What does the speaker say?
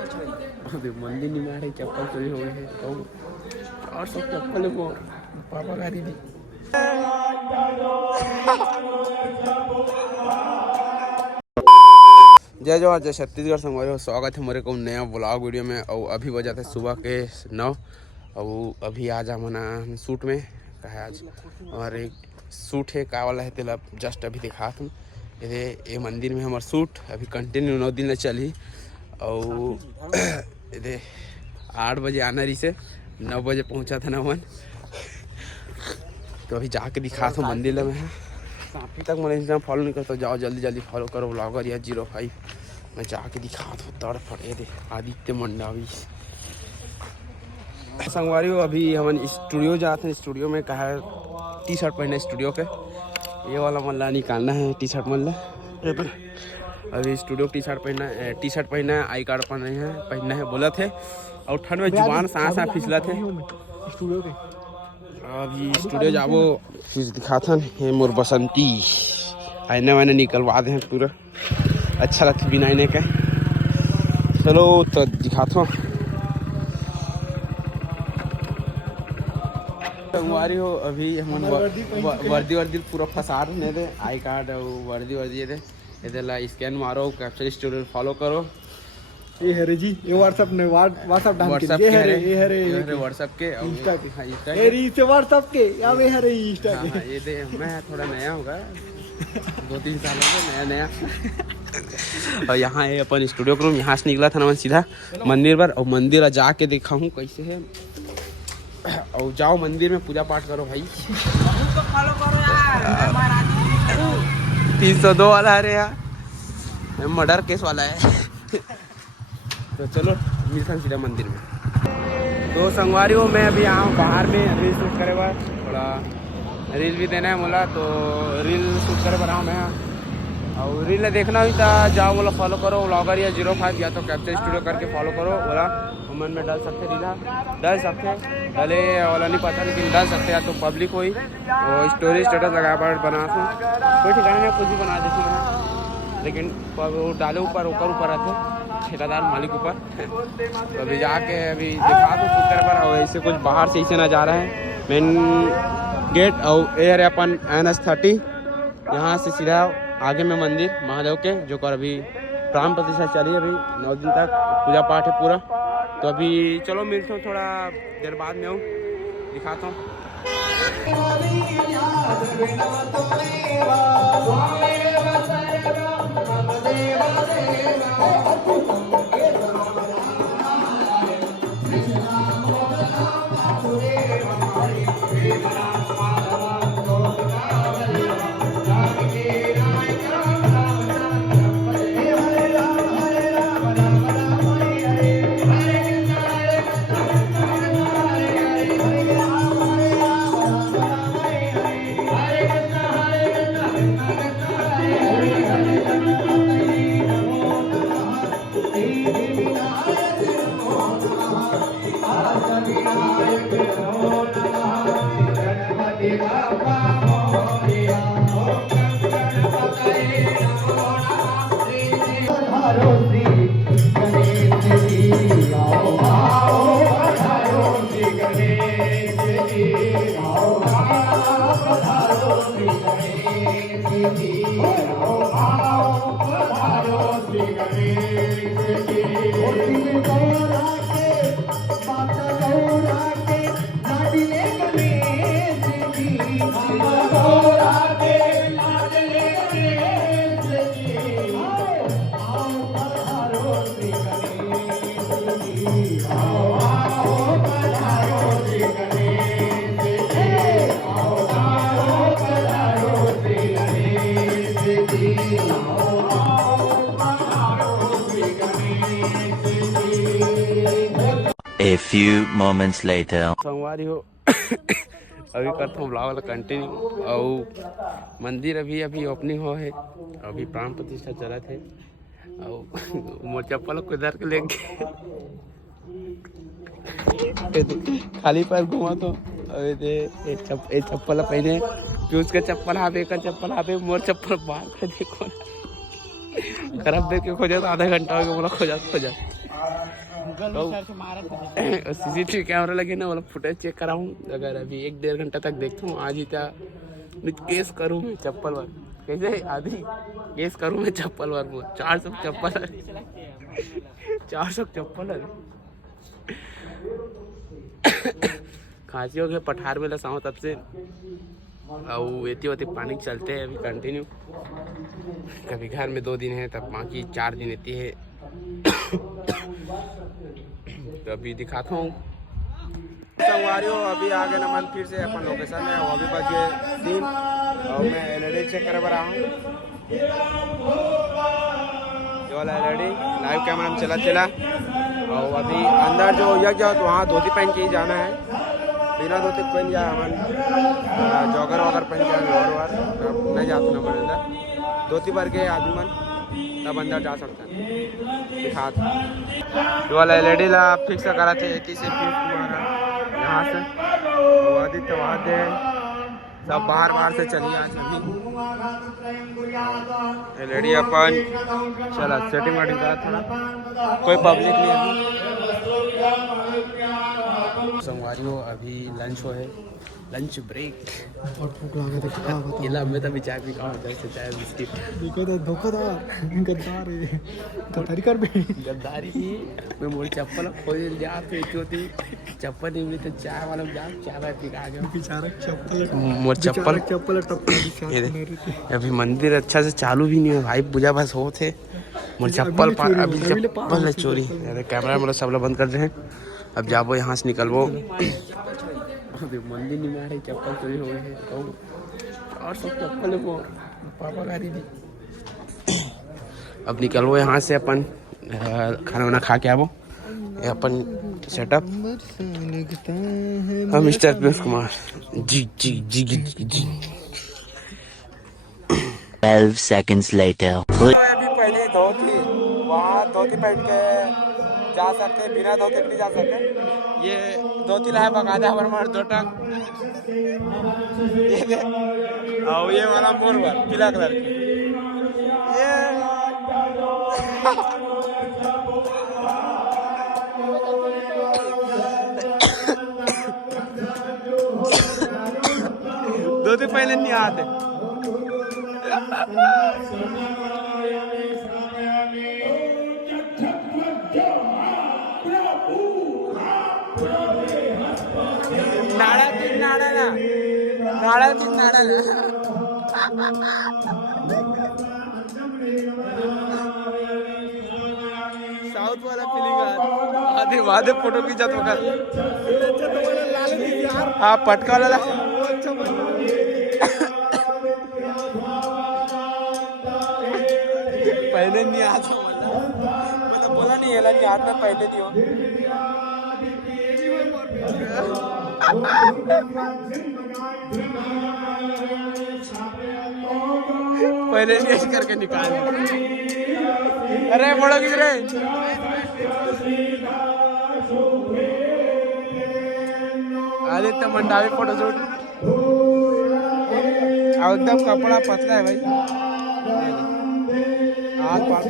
अभी मंदिर नहीं आ रही, चप्पल चोरी हो गए हैं तो और सब चप्पल को पापा गाड़ी दी। जय जवाहर जय छत्तीसगढ़ संगवारी हो, स्वागत है हमारे को नया ब्लॉग वीडियो में। और अभी बजा थे सुबह के 9 और अभी आज हमारा शूट में कहा आज और एक शूट है का वाला है तेला जस्ट अभी दिखा तुम ये मंदिर में हमारा शूट अभी कंटिन्यू 9 दिन चली। और ये 8 बजे आना रही से 9 बजे पहुंचा था ना मन, तो अभी जाके दिखा था मंदिर में है। अभी तक मैंने इंस्टाग्राम फॉलो नहीं करता, जाओ जल्दी जल्दी फॉलो करो ब्लॉगर या 05। मैं जाके दिखा दो तड़फड़े दे आदित्य मंडावी संगवारी हो। अभी हम स्टूडियो जाते हैं, स्टूडियो में कहा टी शर्ट पहने स्टूडियो के, ये वाला मल्ला निकालना है टी शर्ट मल्ला। अभी स्टूडियो टी शर्ट पहना है, आई कार्ड पहनना है बोला थे। और ठंड में जुबान सांस फिसला थे स्टूडियो के। अभी स्टूडियो जाबो फिर दिखाता है मोर बसंती आईना वाइना निकलवा दे पूरा अच्छा लगता बिना आईने के। चलो तो दिखाता हूँ संगवारी हो। अभी हम वर्दी पूरा फंसा रहे थे, आई कार्ड और वर्दी दे ये स्कैन मारो, कैप्चर स्टूडियो फॉलो करो। ये है रे जी, ये व्हाट्सएप ने व्हाट्सएप डाल के ये है रे व्हाट्सएप के इंस्टा के ये री से व्हाट्सएप के या वे है रे इंस्टा के। ये दे मैं थोड़ा नया होगा 2-3 साल हो गए नया। और यहाँ है अपन स्टूडियो रूम, यहाँ से निकला था ना सीधा मंदिर पर। और मंदिर जाके देखा हूँ कैसे है। और जाओ मंदिर में पूजा पाठ करो भाई। 302 वाला है रे यार, मर्डर केस वाला है। तो चलो मिलता हूँ सीधा मंदिर में। तो संगवारी हो मैं अभी यहाँ बाहर में रील शूट करे बार, थोड़ा रील भी देना है बोला, तो रील शूट करे बना मैं यहाँ। और रील देखना हुई था जाओ बोला फॉलो करो ब्लॉगर या 05 या तो कैप्चर स्टूडियो करके फॉलो करो बोला। कमेंट में डाल सकते रीला डाल सकते डले वाला नहीं पता, लेकिन डाल सकते या तो पब्लिक हुई और स्टोरी स्टेटस लगा पर बना कोई ठिकाना में कुछ भी बना देती मैं, लेकिन वो डाले ऊपर आते ठेकेदार मालिक ऊपर। तो अभी जाके अभी दिखा दो सूत्र पर। और ऐसे कुछ बाहर से ऐसे नज़ारा है मेन गेट। और ये है अपन NS30, यहाँ से सीधा आगे में मंदिर महादेव के जो कर अभी प्राण प्रतिष्ठा चली अभी 9 दिन तक पूजा पाठ है पूरा। तो अभी चलो मिलता हूँ थोड़ा देर बाद में, हूँ दिखाता हूँ। A few moments later. संगवारी हो अभी करता हूँ ब्लॉग कंटिन्यू। और मंदिर अभी ओपनिंग हो है, अभी प्राण प्रतिष्ठा चला थे। और मोर चप्पल को इधर के लेके खाली पैर घुमा तो चप्पल पहने फिर उसका चप्पल हाफे मोर चप्पल बाहर कर देखो खराब देख के खोजा तो आधा घंटा हो गया बोला खोजा सीसीटीवी कैमरा लगे ना, मतलब फुटेज चेक कराऊँ. अगर अभी 1-1.5 घंटा तक देखता हूँ आज ही त्या मी केस करूँ मैं चप्पल वर. कैसे आधी केस करूँ मैं चप्पल वर. 400 चप्पल 400 चप्पल है. खांसी हो गया पठार में लसा हूँ तब से. और एती होती पानी चलते हैं अभी कंटिन्यू. कभी घर में 2 दिन है तब बाकी 4 दिन रहती है. तो अभी दिखाता हूँ संगवारियों. अभी आ गए नमन फिर से अपन लोकेशन है. वो अभी बजे 3 और मैं एलईडी चेक करे पर रहा हूँ. ये वाला एलईडी लाइव कैमरा में चला. और अभी अंदर जो यज्ञ हो तो वहाँ धोती पहन के ही जाना है. बिना धोती पहन जाए अपन जॉगर वगैरह पहन के लोअर नहीं जाते नंबर अंदर. धोती भर के आदमी मन तब अंदर जा सकता है. दिखा ये वाला एलईडी ला फिक्स करा थे. इतनी से यहाँ से आदित्य वाद्य सब बाहर से चली आज एलईडी अपन चला सेटिंग वेटिंग करा थोड़ा. कोई पब्लिक नहीं अभी. संगवारियों अभी लंच हो है. लंच ब्रेक और भूख लगा इला में तो चाय पी खाऊं. जैसे चाय बिस्किट देखो तो धोखाधड़ गद्दार है. गद्दारी कर बे. गद्दारी थी. मैं मोरी चप्पल खोल जा तो होती चप्पल नहीं मिली तो चाय वाला जा चाय पी आ गया. बेचारा चप्पल मोर चप्पल टप्पा. अभी मंदिर अच्छा से चालू भी नहीं है भाई. पूजा बस हो थे. मोर चप्पल अभी चप्पल चोरी. अरे कैमरा मतलब सब लोग बंद कर रहे हैं. अब जाबो यहाँ से निकलबो. अभी मंदिर नहीं में आ रही चप्पल चोरी हो गए हैं. और सब चप्पल वो पापा गाड़ी दी. अब निकलबो यहाँ से अपन खाना वाना खा के आवो. अपन सेटअप हम मिस्टर पीयूष कुमार जी जी जी जी जी. 12 seconds later. अभी पहले धोती वहाँ धोती पहन के जा सकते. बिना धोती नहीं जा सकते. ये धोती लाए बकायदा हमारे 2 टंग. और ये वाला मोरवर पीला कलर की. ये धोती पहले नहीं आते. साउथ वाला फीलिंग आधे वादे फोटो खींचा तो कर. हाँ पटका वाला पहले नहीं आता. मतलब बोला नहीं है कि हाथ में पहले नहीं हो. पहले टेस्ट करके निकाल. अरे बड़ो किधर आदित्य मंडावी फोटो शूट. एकदम कपड़ा पतला है भाई. आज पास